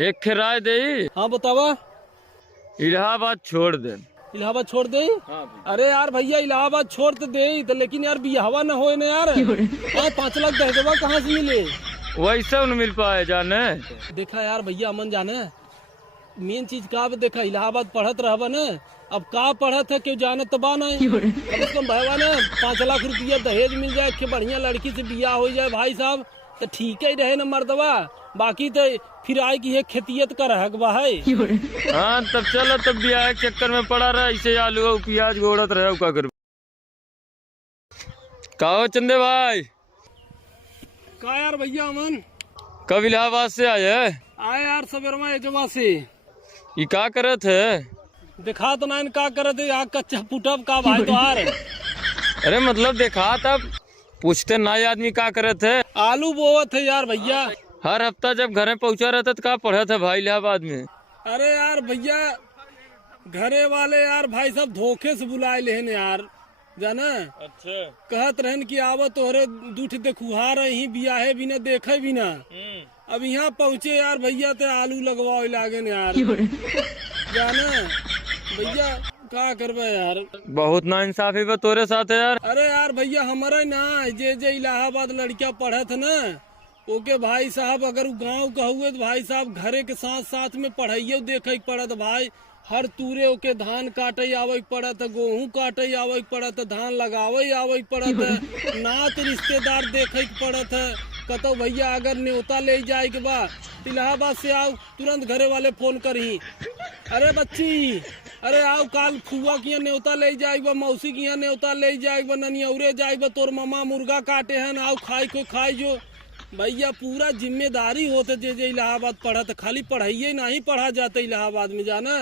एक खिराय दे। हाँ बतावा। इलाहाबाद छोड़ दे। इलाहाबाद छोड़ दे। हाँ अरे यार भैया इलाहाबाद छोड़ तो दे तो, लेकिन यार बिहावा न होए ना यार। 5 लाख दे देवा कहाँ से मिले? वैसे न मिल पाए जाने। देखा यार भैया अमन जाने मेन चीज का देखा इलाहाबाद पढ़त रहबा न। अब का पढ़त है क्यों जाने तो बा नहीं। कम से कम भैया न 5 लाख रुपया दहेज मिल जाए कि बढ़िया लड़की से बियाह हो जाए भाई साहब तो ठीक ही रहे न मर्दवा। बाकी तो फिर आए की है खेतियत कर हक बा है। हाँ तब चलो तब बियाह के चक्कर में पड़ा रहा ऐसे आलू और प्याज गोड़त रहे का कर। कहो चंदे भाई। का यार भैया अमन कब इलाहाबाद से आए? आए यार सवेरमा एजवा से। ये क्या करे थे? दिखा तो ना का करे थे यहाँ कच्चा पुटब का भाई तो यार। अरे मतलब देखा तब पूछते नए आदमी क्या करे थे? आलू बोए थे यार भैया। हर हफ्ता जब घर में पहुंचा रहता तो क्या पढ़े थे भाई इलाहाबाद में? अरे यार भैया घरे वाले यार भाई सब धोखे से बुलाए लेन यार जाना। अच्छा कहत रहन कि आव तोहरे दूठ देखुहा रही बियाहे भी न देखे भी न। अब यहाँ पहुँचे यार भैया ते आलू लगवाओ लागे यार जाना। भैया का करबे यार। बहुत ना इंसाफी बा तोरे साथ है यार। अरे यार भैया हमारे ना जे इलाहाबाद लड़कियां पढ़त न ओके भाई साहब अगर गांव का हुए तो भाई साहब घरे के साथ साथ में पढ़ाइयो देखे पड़त भाई। हर तूरे ओके धान काटे आवे पड़त, गेहूं काटे आवे पड़त, धान लगावे आवे पड़त, नात रिश्तेदार देखे पड़त है। कतो भैया अगर न्योता ले जाए के बा इलाहाबाद से आओ तुरंत घरे वाले फोन करही। अरे बच्ची अरे आओ काल फुआ की न्योता ले जाएगा, मौसी की न्योता ले जाएगा, ननियौरे जाएगा, तोर मामा मुर्गा काटे हैं आओ खाई को खाई जो। भैया पूरा जिम्मेदारी होते जे इलाहाबाद पढ़ा तो खाली पढ़ाइए नहीं पढ़ा जाता इलाहाबाद में जाना।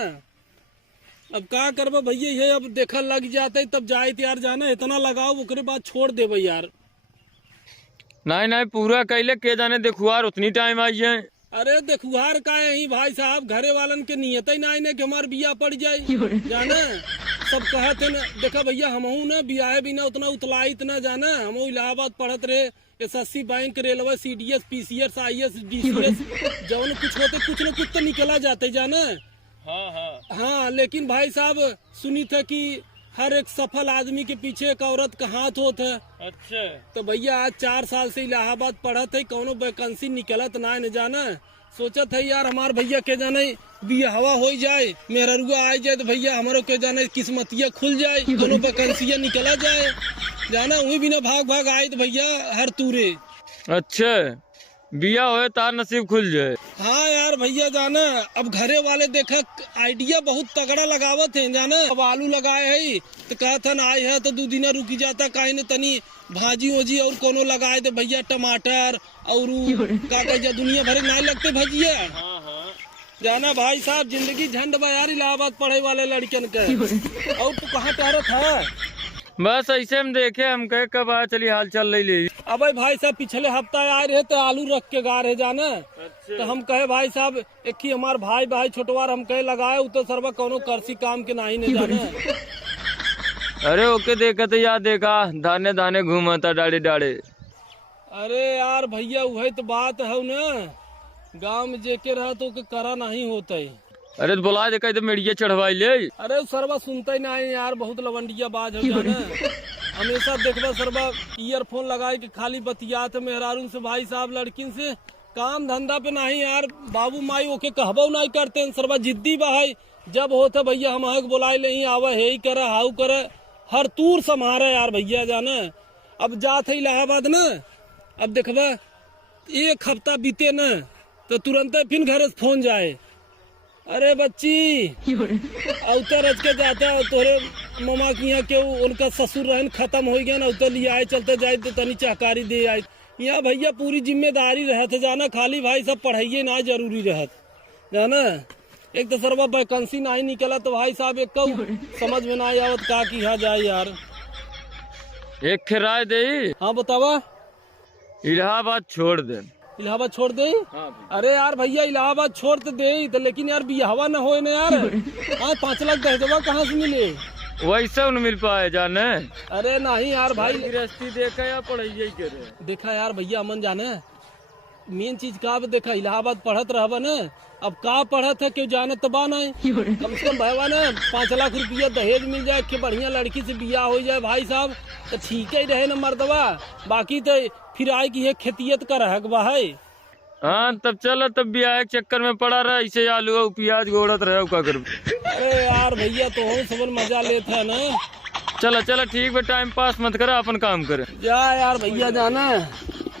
अब क्या करबा भैया ये अब देखा लग जाते तब जाए यार जाना। इतना लगाओ उसके बाद छोड़ दे भाई यार। नहीं नहीं पूरा कैले के जाने देखुआर उतनी टाइम आई है। अरे देखुहार का यही भाई साहब घरे वालन के नियत ही नहीं कि हमारे बिया पड़ जाए जाना। सब कहते न देखा भैया हमहू न बियाहे बिना उतना उतलाइत न जाना। हमहू इलाहाबाद पढ़त रहे SSC bank railway CDS PCS IS DCS जौन कुछ होते कुछ न कुछ तो निकला जाते जाना। हाँ लेकिन भाई साहब सुनी था कि हर एक सफल आदमी के पीछे एक औरत का हाथ होता है। अच्छा तो भैया आज 4 साल से इलाहाबाद पढ़ा थे कोनो वैकेंसी निकलत ना न जाना। सोचा था यार हमार भैया के जाने बियाहवा हो जाए मेहरुआ आ जाए तो भैया हमारे के जाने किस्मतिया खुल जाए दोनों वैकेंसिया निकला जाए जाना। वही बिना भाग भाग आए तो भैया हर तूरे। अच्छा बिया होए तार नसीब खुल जाए। हाँ यार भैया जाना अब घरे वाले देखा आइडिया बहुत तगड़ा लगावत है जाना। अब आलू लगाए है तो कहता न आए है तो 2 दिन रुकी जाता काहे न तनी भाजी वोजी और कोनो लगाए दे भैया टमाटर और का कह दुनिया भरे नहीं लगते भजिया जाना। भाई साहब जिंदगी झंड बा यार इलाहाबाद पढ़े वाले लड़कियन के। और तू कहाँ ठहरत है? बस ऐसे हम देखे हम कहे कब आ चली हाल चल रही ले। अब भाई साहब पिछले हफ्ता आए रहे तो आलू रख के गा रहे जाना। अच्छा। तो हम कहे भाई साहब एक ही हमार भाई छोटवार हम कहे लगाए तो सरवा कोनो करसी काम के नहीं न जाना। अरे ओके देखा तो याद देखा दाने दाने घूमता डाड़े डाड़े। अरे यार भैया वही तो बात है न गाँव में जेके रहा तो करा नहीं होता है। अरे तो बोला देखा तो मेड़िया चढ़वाई ले। अरे सरवा सुनता ही नहीं यार बहुत लवंडिया बाज हो जाना। हमेशा देखबा सरवा ईयरफोन लगाए के खाली बतियात मेहरारून से भाई साहब लड़किन से काम धंधा पे नहीं यार। बाबू माई ओके कहबो नहीं करते हैं सरवा जिद्दी भाई जब होता भैया हम बुलाए ले आवा है ही करे हाउ करे हर तूर समारे यार भैया जाना। अब जात है इलाहाबाद न अब देखबा 1 हफ्ता बीते न तो तुरंत फिर घर से फोन जाए। अरे बच्ची अवतर रच के जाता तोरे मामा की यहाँ के उनका ससुर रहन खत्म हो गया ना उतर लिया आए चलते जाए तो तनी चाहकारी दे आए। यहाँ भैया पूरी जिम्मेदारी रहते जाना खाली भाई सब पढ़ाइए ना जरूरी रहत जाना। एक तो सरवा वैकेंसी नहीं निकला तो भाई साहब एक समझ में ना आवत का की जाए यार। एक खिराय दे। हाँ बतावा। इलाहाबाद छोड़ दे। इलाहाबाद छोड़ दे। हाँ अरे यार भैया इलाहाबाद छोड़ तो दे तो लेकिन यार बियाहवा न होए ना यार। 5 लाख दे देवा कहाँ से मिले? वैसे न मिल पाए जाने। अरे नहीं यार भाई गृहस्थी देखा या पढ़ाई करे। देखा यार भैया अमन जाने मेन चीज का देखा इलाहाबाद पढ़त रहबा न, अब का पढ़त है क्यों जानत तो बा नहीं। कम से कम भैया न 5 लाख रुपया दहेज मिल जाए कि बढ़िया लड़की से बियाह हो जाए भाई साहब तो ठीक ही रहे न मर्दवा। बाकी तो फिर आए की खेतियत का रहक बा है। हाँ तब चलो तब ब्याह के चक्कर में पड़ा रहा, ऐसे आलू और प्याज गोड़त रहे का कर। अरे यार भैया तो हम सब मजा लेते है ना। चलो चलो ठीक है, टाइम पास मत करा, अपन काम करे। जा यार भैया जाना।